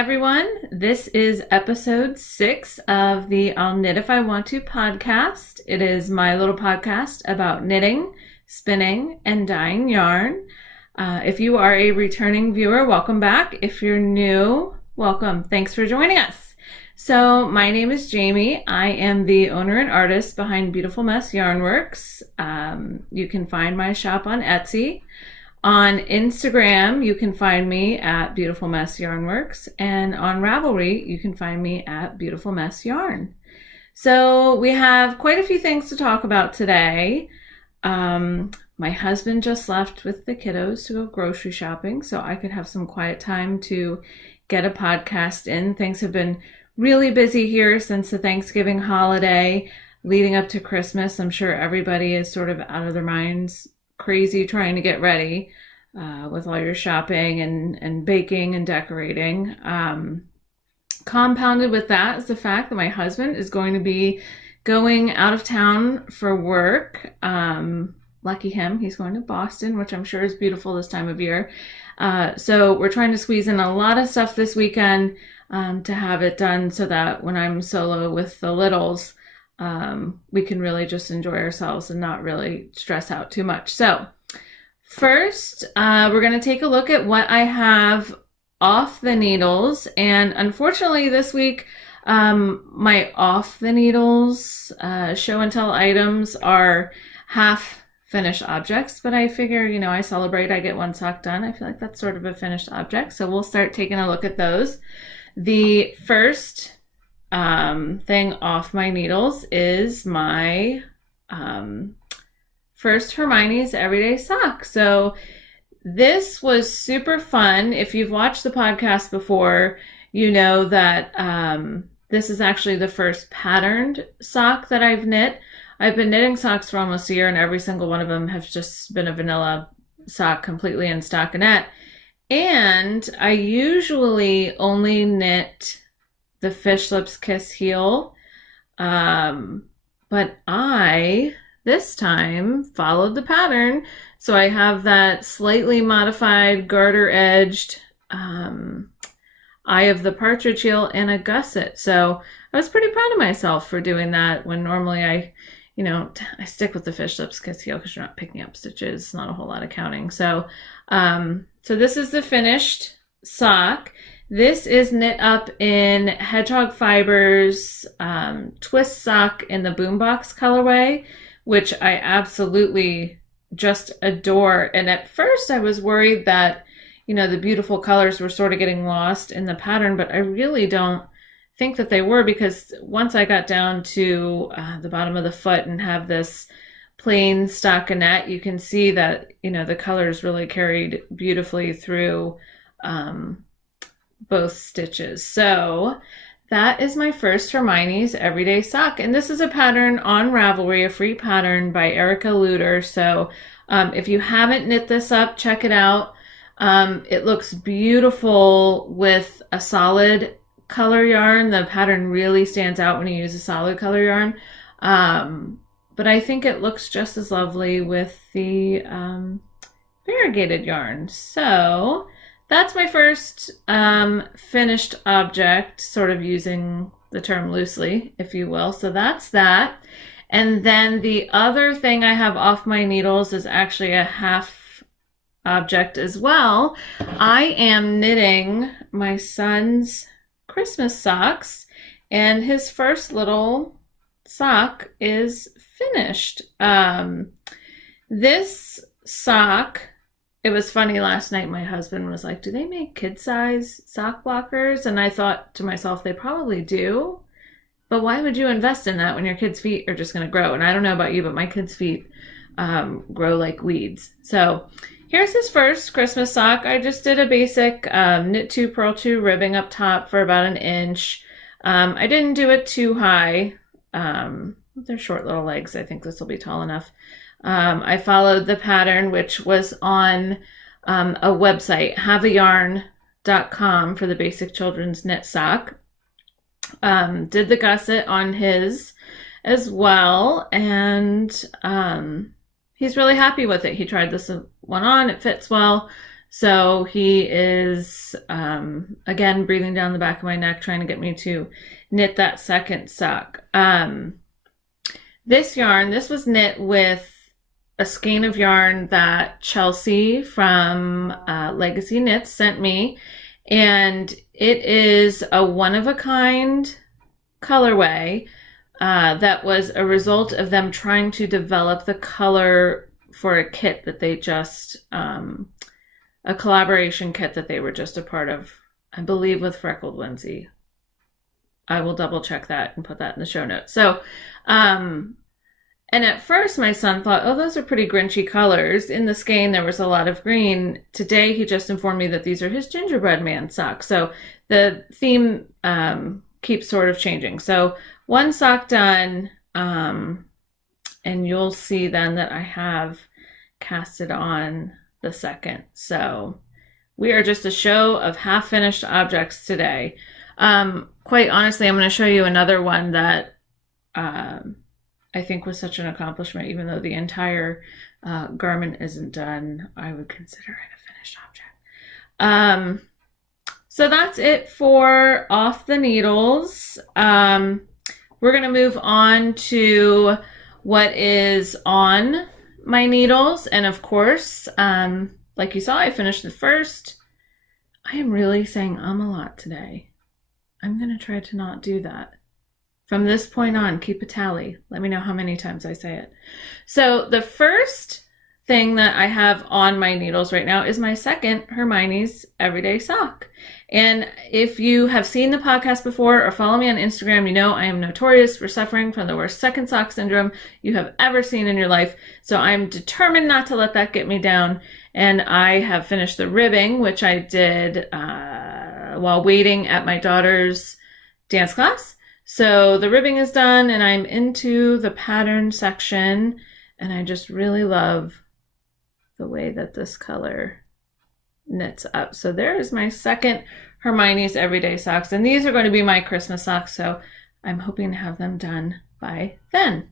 everyone. This is episode 6 of the I'll Knit If I Want to podcast. It is my little podcast about knitting, spinning, and dyeing yarn. If you are a returning viewer, welcome back. If you're new, welcome. Thanks for joining us. So my name is Jamie. I am the owner and artist behind Beautiful Mess Yarnworks. You can find my shop on Etsy. On Instagram, you can find me at Beautiful Mess Yarnworks, and on Ravelry, you can find me at Beautiful Mess Yarn. So we have quite a few things to talk about today. My husband just left with the kiddos to go grocery shopping, so I could have some quiet time to get a podcast in. Things have been really busy here since the Thanksgiving holiday leading up to Christmas. I'm sure everybody is sort of out of their minds, crazy trying to get ready with all your shopping and baking and decorating. Compounded with that is the fact that my husband is going to be going out of town for work. Lucky him, he's going to Boston, which I'm sure is beautiful this time of year. So we're trying to squeeze in a lot of stuff this weekend to have it done so that when I'm solo with the littles, we can really just enjoy ourselves and not really stress out too much. So first, we're going to take a look at what I have off the needles. And unfortunately this week, my off the needles show and tell items are half finished objects, but I figure, I celebrate, I get one sock done. I feel like that's sort of a finished object. So we'll start taking a look at those. The first thing off my needles is my first Hermione's Everyday Sock. So this was super fun. If you've watched the podcast before, you know that this is actually the first patterned sock that I've knit. I've been knitting socks for almost a year, and every single one of them have just been a vanilla sock completely in stockinette. And I usually only knit the Fish Lips Kiss heel, but I this time followed the pattern, so I have that slightly modified garter edged Eye of the Partridge heel and a gusset. So I was pretty proud of myself for doing that when normally I stick with the Fish Lips Kiss heel because you're not picking up stitches, not a whole lot of counting. So so this is the finished sock. This is knit up in Hedgehog Fibres twist sock in the Boombox colorway, which I absolutely just adore. And at first I was worried that, the beautiful colors were sort of getting lost in the pattern, but I really don't think that they were, because once I got down to the bottom of the foot and have this plain stockinette, you can see that, the colors really carried beautifully through both stitches. So that is my first Hermione's Everyday Sock. And this is a pattern on Ravelry, a free pattern by Lueder. So if you haven't knit this up, check it out. It looks beautiful with a solid color yarn. The pattern really stands out when you use a solid color yarn. But I think it looks just as lovely with the variegated yarn. So that's my first finished object, sort of using the term loosely, if you will. So that's that. And then the other thing I have off my needles is actually a half object as well. I am knitting my son's Christmas socks, and his first little sock is finished. This sock, it was funny, last night my husband was like, do they make kid-size sock blockers? And I thought to myself, they probably do, but why would you invest in that when your kids' feet are just going to grow? And I don't know about you, but my kids' feet grow like weeds. So here's his first Christmas sock. I just did a basic knit 2, purl 2 ribbing up top for about an inch. I didn't do it too high. They're short little legs. I think this will be tall enough. I followed the pattern, which was on a website, haveayarn.com, for the basic children's knit sock. Did the gusset on his as well, and he's really happy with it. He tried this one on, it fits well. So he is, again, breathing down the back of my neck, trying to get me to knit that second sock. This yarn, this was knit with a skein of yarn that Chelsea from Legacy Knits sent me. And it is a one-of-a-kind colorway that was a result of them trying to develop the color for a kit that they just, a collaboration kit that they were just a part of, I believe with Freckled Whimsy. I will double check that and put that in the show notes. So, and at first my son thought, oh, those are pretty Grinchy colors. In the skein, there was a lot of green. Today, he just informed me that these are his gingerbread man socks. So the theme keeps sort of changing. So one sock done, and you'll see then that I have casted on the second. So we are just a show of half-finished objects today. Quite honestly, I'm going to show you another one that I think was such an accomplishment. Even though the entire garment isn't done, I would consider it a finished object. So that's it for Off the Needles. We're going to move on to what is on my needles. And of course, like you saw, I finished the first. I am really saying a lot today. I'm going to try to not do that. From this point on, keep a tally. Let me know how many times I say it. So the first thing that I have on my needles right now is my second Hermione's Everyday Sock. And if you have seen the podcast before or follow me on Instagram, you know I am notorious for suffering from the worst second sock syndrome you have ever seen in your life. So I'm determined not to let that get me down. And I have finished the ribbing, which I did while waiting at my daughter's dance class. So the ribbing is done and I'm into the pattern section, and I just really love the way that this color knits up. So there is my second Hermione's Everyday Socks, and these are going to be my Christmas socks, so I'm hoping to have them done by then.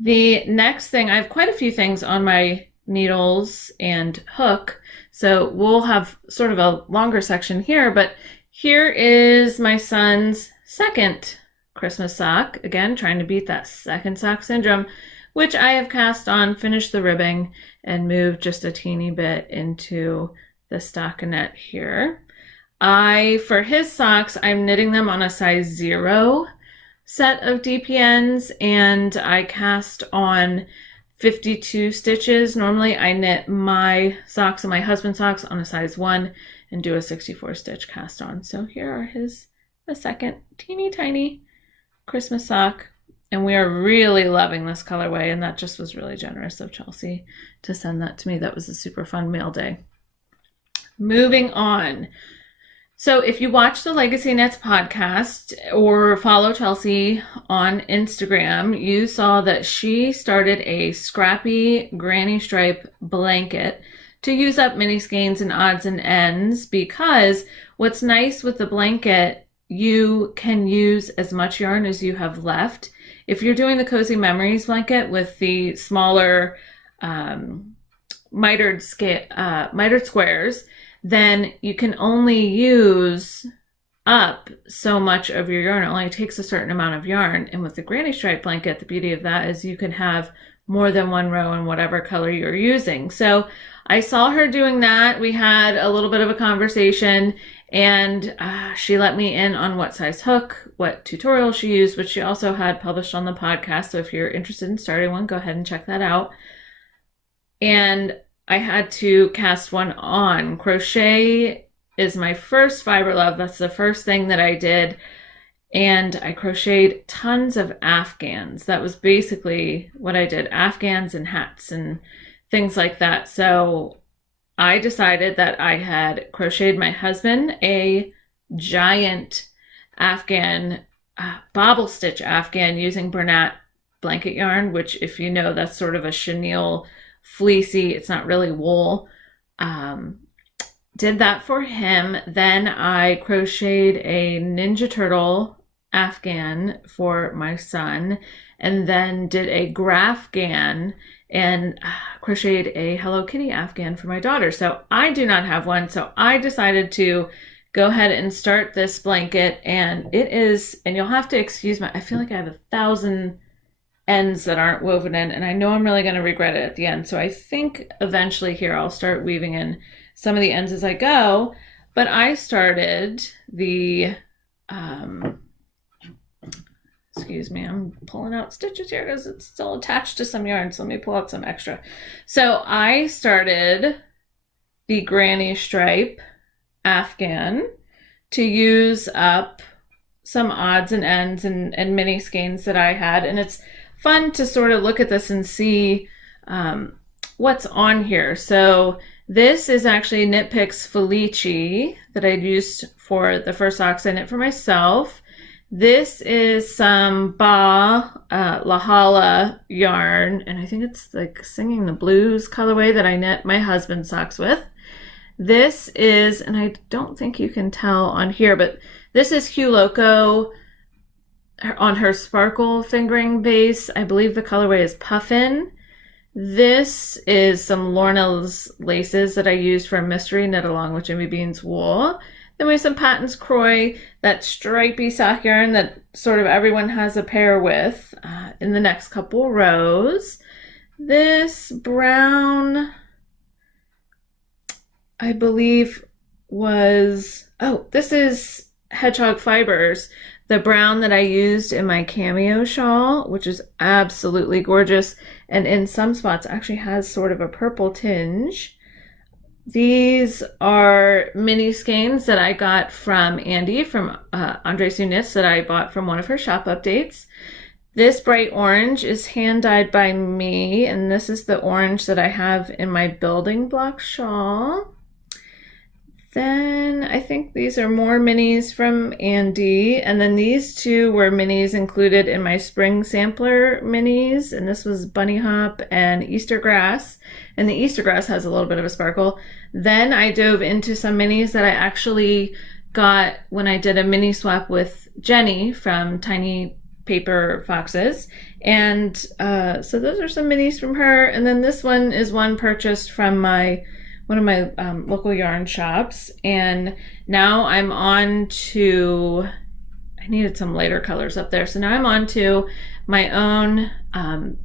The next thing, I have quite a few things on my needles and hook, so we'll have sort of a longer section here, but here is my son's second Christmas sock, again trying to beat that second sock syndrome, which I have cast on, finished the ribbing, and moved just a teeny bit into the stockinette here. For his socks, I'm knitting them on a size 0 set of DPNs, and I cast on 52 stitches. Normally I knit my socks and my husband's socks on a size 1 and do a 64 stitch cast on. So here are the second teeny tiny Christmas sock, and we are really loving this colorway, and that just was really generous of Chelsea to send that to me. That was a super fun mail day. Moving on. So if you watch the Legacy Knits podcast or follow Chelsea on Instagram, you saw that she started a scrappy granny stripe blanket to use up mini skeins and odds and ends, because what's nice with the blanket, you can use as much yarn as you have left. If you're doing the Cozy Memories blanket with the smaller mitered squares, then you can only use up so much of your yarn. It only takes a certain amount of yarn. And with the granny stripe blanket, the beauty of that is you can have more than one row in whatever color you're using. So I saw her doing that. We had a little bit of a conversation, and she let me in on what size hook, what tutorial she used, which she also had published on the podcast. So if you're interested in starting one, go ahead and check that out. And I had to cast one on. Crochet is my first fiber love. That's the first thing that I did. And I crocheted tons of Afghans. That was basically what I did. Afghans and hats and things like that. So I decided that I had crocheted my husband a giant Afghan, bobble stitch Afghan using Bernat blanket yarn, which, if you know, that's sort of a chenille fleecy, it's not really wool. Did that for him. Then I crocheted a Ninja Turtle Afghan for my son, and then did a Graphghan and crocheted a Hello Kitty Afghan for my daughter. So I do not have one, so I decided to go ahead and start this blanket, and it is, and you'll have to excuse me, I feel like I have 1,000 ends that aren't woven in, and I know I'm really going to regret it at the end. So I think eventually here I'll start weaving in some of the ends as I go. But I started the, excuse me, I'm pulling out stitches here because it's still attached to some yarn. So let me pull out some extra. So I started the granny stripe Afghan to use up some odds and ends and mini skeins that I had. And it's fun to sort of look at this and see what's on here. So this is actually Knit Picks Felici that I'd used for the first socks I knit for myself. This is some Lahala yarn, and I think it's like Singing the Blues colorway that I knit my husband's socks with. This is, and I don't think you can tell on here, but this is Hugh Loco on her sparkle fingering base. I believe the colorway is Puffin. This is some Lorna's laces that I used for a mystery knit along with Jimmy Bean's wool. Then we have some Patton's Croy, that stripy sock yarn that sort of everyone has a pair with in the next couple rows. This brown, I believe was, oh, this is Hedgehog Fibres, the brown that I used in my cameo shawl, which is absolutely gorgeous, and in some spots actually has sort of a purple tinge. These are mini skeins that I got from Andy from AndreSueKnits that I bought from one of her shop updates. This bright orange is hand dyed by me, and this is the orange that I have in my building block shawl. Then I think these are more minis from Andy, and then these two were minis included in my spring sampler minis, and this was Bunny Hop and Easter Grass, and the Easter Grass has a little bit of a sparkle. Then I dove into some minis that I actually got when I did a mini swap with Jenny from Tiny Paper Foxes, and so those are some minis from her. And then this one is one purchased from one of my local yarn shops, and now I'm on to, I needed some lighter colors up there, so now I'm on to my own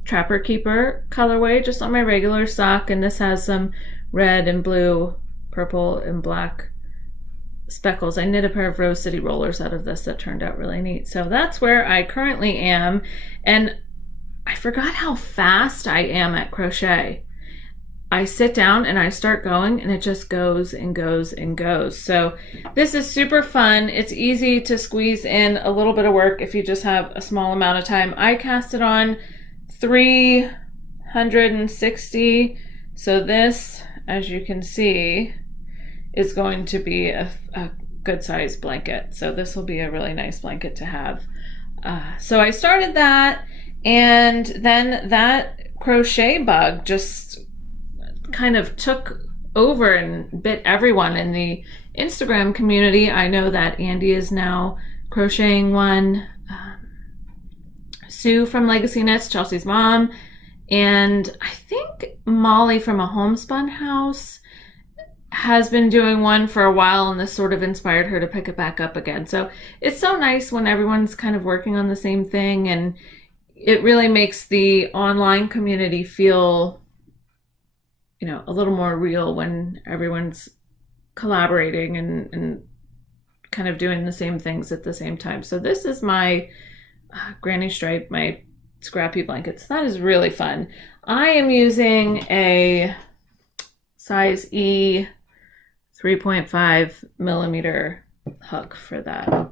Trapper Keeper colorway just on my regular sock, and this has some red and blue, purple and black speckles. I knit a pair of Rose City rollers out of this that turned out really neat. So that's where I currently am, and I forgot how fast I am at crochet. I sit down and I start going, and it just goes and goes and goes. So this is super fun. It's easy to squeeze in a little bit of work if you just have a small amount of time. I cast it on 360. So this, as you can see, is going to be a good size blanket. So this will be a really nice blanket to have. So I started that, and then that crochet bug just kind of took over and bit everyone in the Instagram community. I know that Andy is now crocheting one, Sue from Legacy Knits, Chelsea's mom, and I think Molly from A Homespun House has been doing one for a while, and this sort of inspired her to pick it back up again. So it's so nice when everyone's kind of working on the same thing, and it really makes the online community feel, you know, a little more real when everyone's collaborating and kind of doing the same things at the same time. So this is my granny stripe, my scrappy blankets. That is really fun. I am using a size E 3.5 millimeter hook for that.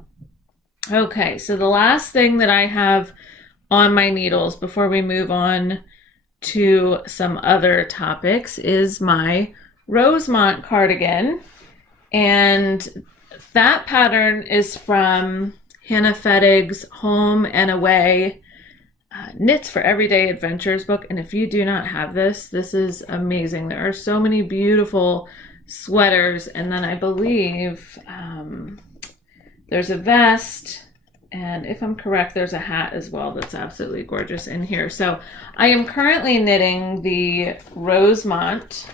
Okay, so the last thing that I have on my needles before we move on to some other topics is my Rosemont cardigan, and that pattern is from Hannah Fettig's Home and Away Knits for Everyday Adventures book, and if you do not have this, this is amazing. There are so many beautiful sweaters, and then I believe there's a vest And if I'm correct, there's a hat as well that's absolutely gorgeous in here. So I am currently knitting the Rosemont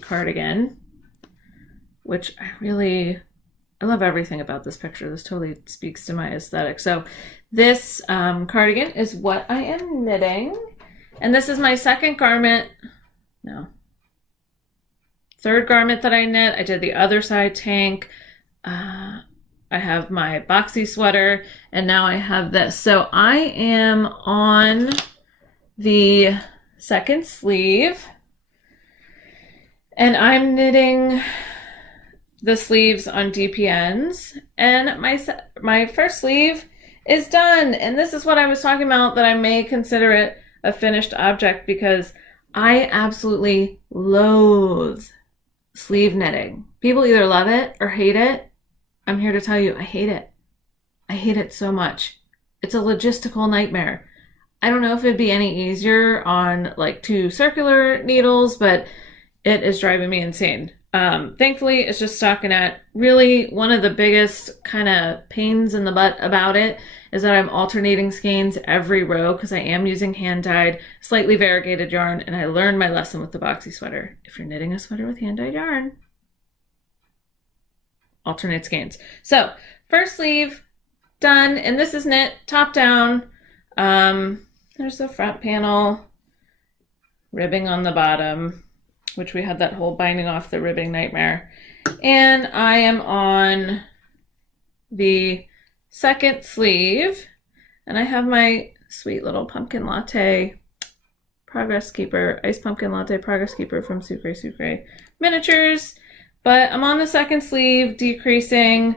cardigan, which I love everything about this picture. This totally speaks to my aesthetic. So this cardigan is what I am knitting. And this is my third garment that I knit. I did the other side tank. I have my boxy sweater, and now I have this. So I am on the second sleeve, and I'm knitting the sleeves on DPNs, and my first sleeve is done. And this is what I was talking about, that I may consider it a finished object, because I absolutely loathe sleeve knitting. People either love it or hate it. I'm here to tell you, I hate it. I hate it so much. It's a logistical nightmare. I don't know if it'd be any easier on like 2 circular needles, but it is driving me insane. Thankfully, it's just stockinette. Really, one of the biggest kind of pains in the butt about it is that I'm alternating skeins every row because I am using hand-dyed, slightly variegated yarn, and I learned my lesson with the boxy sweater. If you're knitting a sweater with hand-dyed yarn, alternate skeins. So first sleeve done, and this is knit top down. There's the front panel, ribbing on the bottom, which we had that whole binding off the ribbing nightmare. And I am on the second sleeve, and I have my sweet little pumpkin latte progress keeper, ice pumpkin latte progress keeper from Sucre Miniatures. But I'm on the second sleeve, decreasing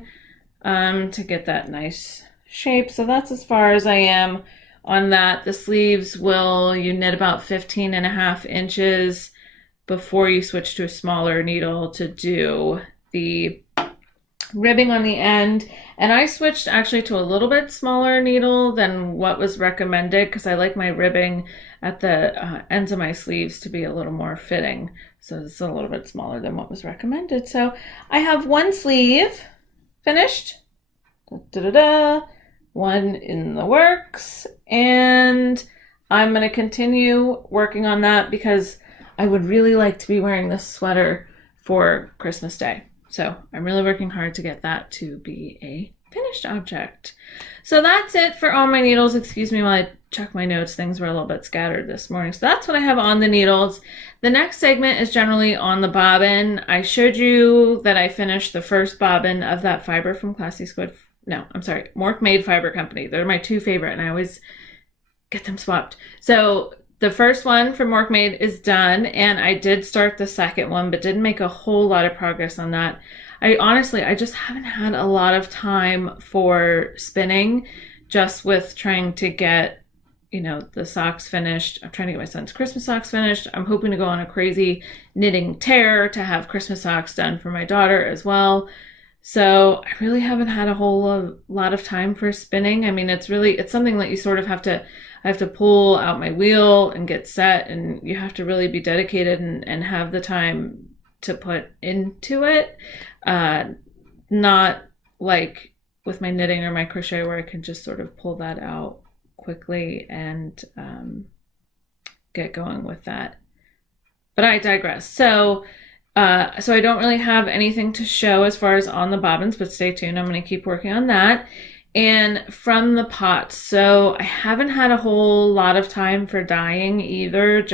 to get that nice shape. So that's as far as I am on that. The sleeves you knit about 15.5 inches before you switch to a smaller needle to do the ribbing on the end. And I switched actually to a little bit smaller needle than what was recommended, because I like my ribbing at the ends of my sleeves to be a little more fitting. So it's a little bit smaller than what was recommended. So I have one sleeve finished, one in the works, and I'm going to continue working on that because I would really like to be wearing this sweater for Christmas Day. So I'm really working hard to get that to be a finished object. So that's it for all my needles. Excuse me while I check my notes. Things were a little bit scattered this morning. So that's what I have on the needles. The next segment is generally on the bobbin. I showed you that I finished the first bobbin of that fiber from Classy Squid. No, I'm sorry, Mork Made Fiber Company. They're my 2 favorite, and I always get them swapped. So the first one from Mork Made is done, and I did start the second one, but didn't make a whole lot of progress on that. I just haven't had a lot of time for spinning, just with trying to get, the socks finished. I'm trying to get my son's Christmas socks finished. I'm hoping to go on a crazy knitting tear to have Christmas socks done for my daughter as well. So I really haven't had a whole lot of time for spinning. I mean, it's something that you sort of I have to pull out my wheel and get set, and you have to really be dedicated and have the time to put into it. Not like with my knitting or my crochet where I can just sort of pull that out quickly and get going with that. But I digress. So I don't really have anything to show as far as on the bobbins, but stay tuned. I'm going to keep working on that. And from the pots, so I haven't had a whole lot of time for dyeing either,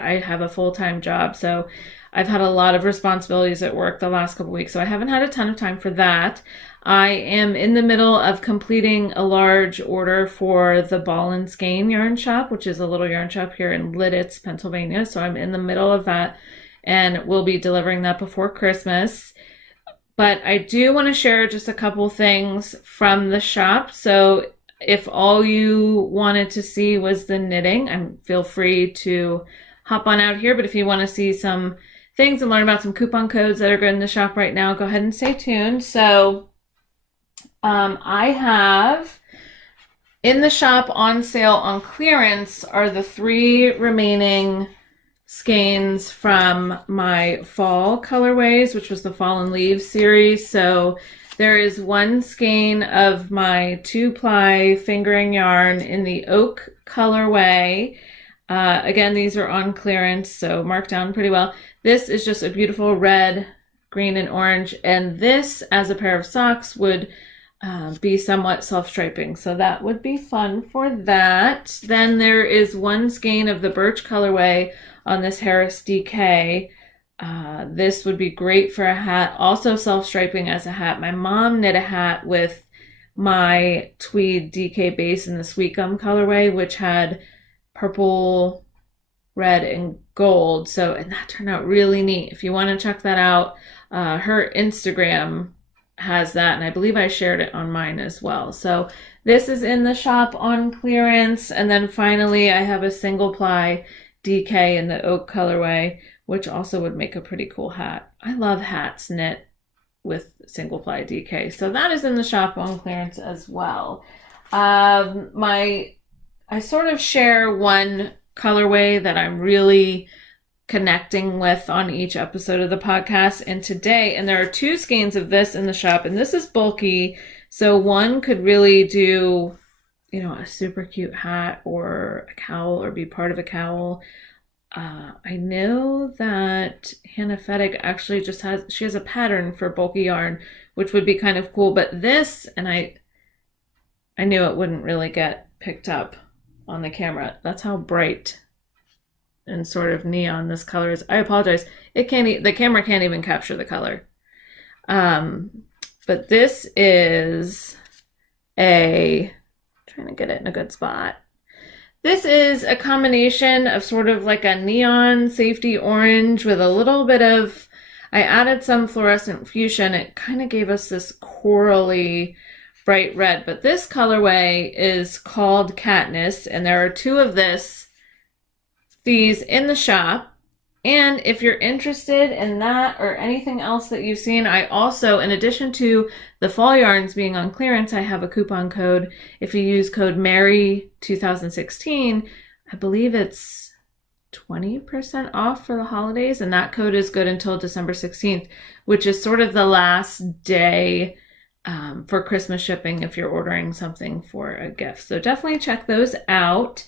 I have a full-time job, so I've had a lot of responsibilities at work the last couple weeks, so I haven't had a ton of time for that. I am in the middle of completing a large order for the Ball and Skein yarn shop, which is a little yarn shop here in Lidditz, Pennsylvania, so I'm in the middle of that, and we'll be delivering that before Christmas. But I do want to share just a couple things from the shop. So if all you wanted to see was the knitting, feel free to hop on out here. But if you want to see some things and learn about some coupon codes that are good in the shop right now, go ahead and stay tuned. So I have in the shop on sale on clearance are the 3 remaining skeins from my fall colorways, which was the Fall and Leaves series. So There is one skein of my 2-ply fingering yarn in the OOAK colorway. Again, these are on clearance, so marked down pretty well. This is just a beautiful red, green, and orange, and this as a pair of socks would be somewhat self-striping, so that would be fun for that. Then there is one skein of the birch colorway on this Harris DK. This would be great for a hat, also self-striping as a hat. My mom knit a hat with my tweed DK base in the Sweet Gum colorway, which had purple, red, and gold. So, and that turned out really neat. If you want to check that out, her Instagram has that, and I believe I shared it on mine as well. So this is in the shop on clearance. And then finally, I have a single ply DK in the OOAK colorway, which also would make a pretty cool hat. I love hats knit with single ply DK. So that is in the shop on clearance as well. I sort of share one colorway that I'm really connecting with on each episode of the podcast. And today, and there are 2 skeins of this in the shop, and this is bulky. So one could really do, you know, a super cute hat or a cowl or be part of a cowl. I know that Hannah Fettig actually just she has a pattern for bulky yarn, which would be kind of cool. But this, and I knew it wouldn't really get picked up on the camera. That's how bright and sort of neon this color is. I apologize. The camera can't even capture the color. But this is trying to get it in a good spot. This is a combination of sort of like a neon safety orange with a little bit of, I added some fluorescent fuchsia, and it kind of gave us this corally bright red. But this colorway is called Katniss, and there are 2 of these in the shop. And if you're interested in that or anything else that you've seen, I also, in addition to the fall yarns being on clearance, I have a coupon code. If you use code MARY2016, I believe it's 20% off for the holidays. And that code is good until December 16th, which is sort of the last day for Christmas shipping if you're ordering something for a gift. So definitely check those out.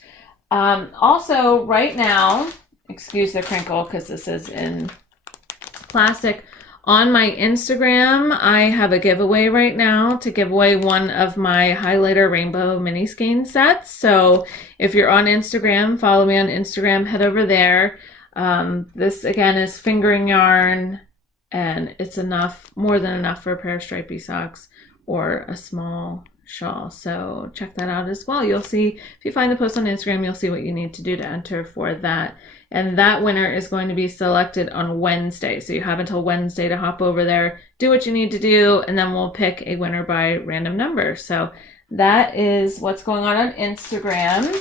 Also, right now, excuse the crinkle because this is in plastic. On my Instagram, I have a giveaway right now to give away one of my highlighter rainbow mini skein sets. So if you're on Instagram, follow me on Instagram, head over there. This again is fingering yarn, and it's more than enough for a pair of stripy socks or a small shawl. So check that out as well. You'll see, if you find the post on Instagram, you'll see what you need to do to enter for that. And that winner is going to be selected on Wednesday. So you have until Wednesday to hop over there, do what you need to do, and then we'll pick a winner by random number. So that is what's going on Instagram.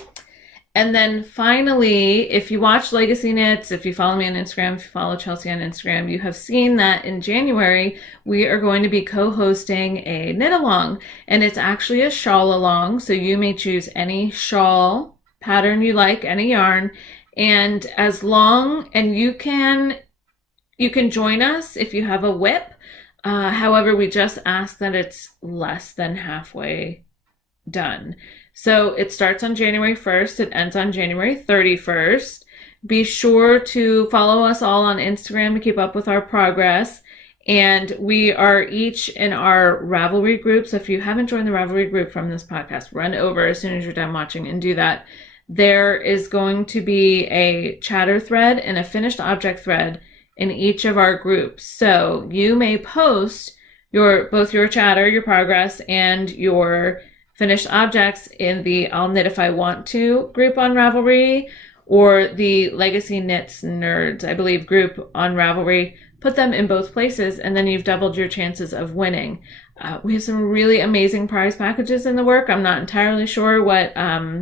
And then finally, if you watch Legacy Knits, if you follow me on Instagram, if you follow Chelsea on Instagram, you have seen that in January, we are going to be co-hosting a knit along, and it's actually a shawl along. So you may choose any shawl pattern you like, any yarn, and you can join us if you have a whip. However, we just ask that it's less than halfway done. So it starts on January 1st. It ends on January 31st. Be sure to follow us all on Instagram to keep up with our progress. And we are each in our Ravelry group. So if you haven't joined the Ravelry group from this podcast, run over as soon as you're done watching and do that. There is going to be a chatter thread and a finished object thread in each of our groups. So you may post both your chatter, your progress, and your finished objects in the I'll Knit If I Want To group on Ravelry, or the Legacy Knits Nerds, I believe, group on Ravelry. Put them in both places, and then you've doubled your chances of winning. We have some really amazing prize packages in the work. I'm not entirely sure what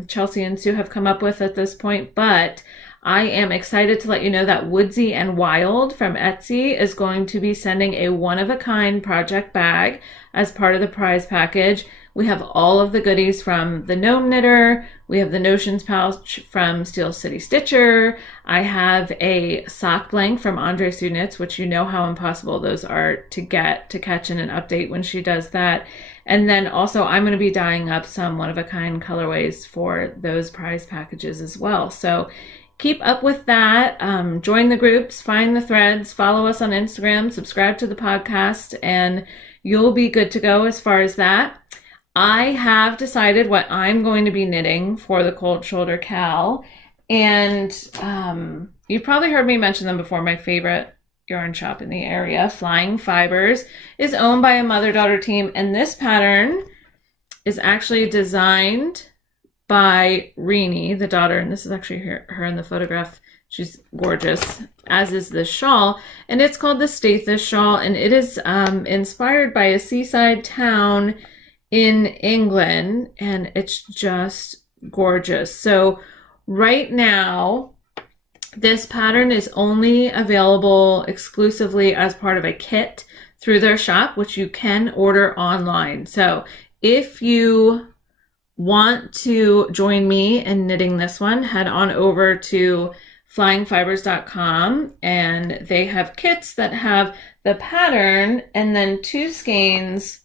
Chelsea and Sue have come up with at this point, but I am excited to let you know that Woodsy and Wild from Etsy is going to be sending a one-of-a-kind project bag as part of the prize package. We have all of the goodies from the Nome Knitter. We have the Notions pouch from Steel City Stitcher. I have a sock blank from AndreSueKnits, which you know how impossible those are to get to catch in an update when she does that. And then also I'm going to be dyeing up some one-of-a-kind colorways for those prize packages as well. So keep up with that. Join the groups, find the threads, follow us on Instagram, subscribe to the podcast, and you'll be good to go as far as that. I have decided what I'm going to be knitting for the Cold Shoulder Cal. And you've probably heard me mention them before. My favorite yarn shop in the area, Flying Fibres, is owned by a mother-daughter team. And this pattern is actually designed by Renee, the daughter. And this is actually her in the photograph. She's gorgeous, as is this shawl. And it's called the Staithes shawl. And it is inspired by a seaside town in England, and it's just gorgeous. So right now, this pattern is only available exclusively as part of a kit through their shop, which you can order online. So if you want to join me in knitting this one, head on over to flyingfibres.com, and they have kits that have the pattern and then 2 skeins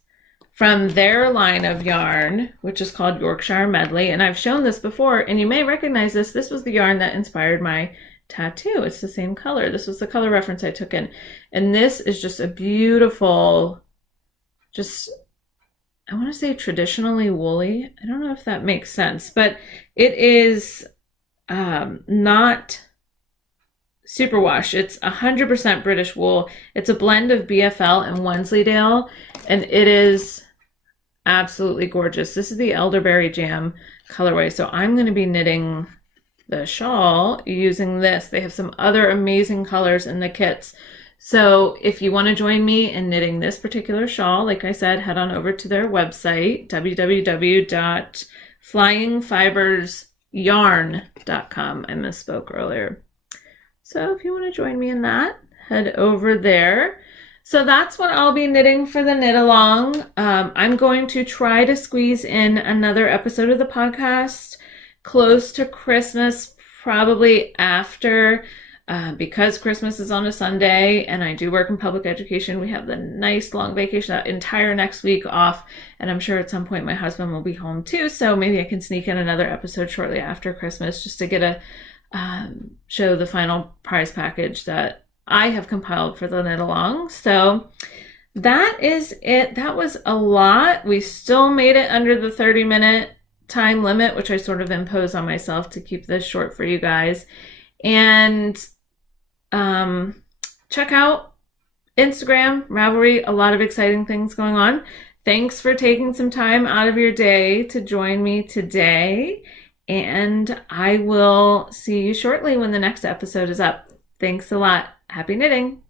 from their line of yarn, which is called Yorkshire Medley. And I've shown this before, and you may recognize this. This was the yarn that inspired my tattoo. It's the same color. This was the color reference I took in. And this is just a beautiful, I want to say traditionally woolly. I don't know if that makes sense, but it is not superwash. It's 100% British wool. It's a blend of BFL and Wensleydale, and it is absolutely gorgeous. This is the Elderberry Jam colorway. So I'm going to be knitting the shawl using this. They have some other amazing colors in the kits. So if you want to join me in knitting this particular shawl, like I said, head on over to their website, www.flyingfibresyarn.com. I misspoke earlier. So if you want to join me in that, head over there. So that's what I'll be knitting for the knit along. I'm going to try to squeeze in another episode of the podcast close to Christmas, probably after, because Christmas is on a Sunday and I do work in public education. We have the nice long vacation, that entire next week off. And I'm sure at some point my husband will be home too. So maybe I can sneak in another episode shortly after Christmas just to get a show the final prize package that I have compiled for the knit along. So that is it. That was a lot. We still made it under the 30-minute time limit, which I sort of imposed on myself to keep this short for you guys. And check out Instagram, Ravelry, a lot of exciting things going on. Thanks for taking some time out of your day to join me today. And I will see you shortly when the next episode is up. Thanks a lot. Happy knitting.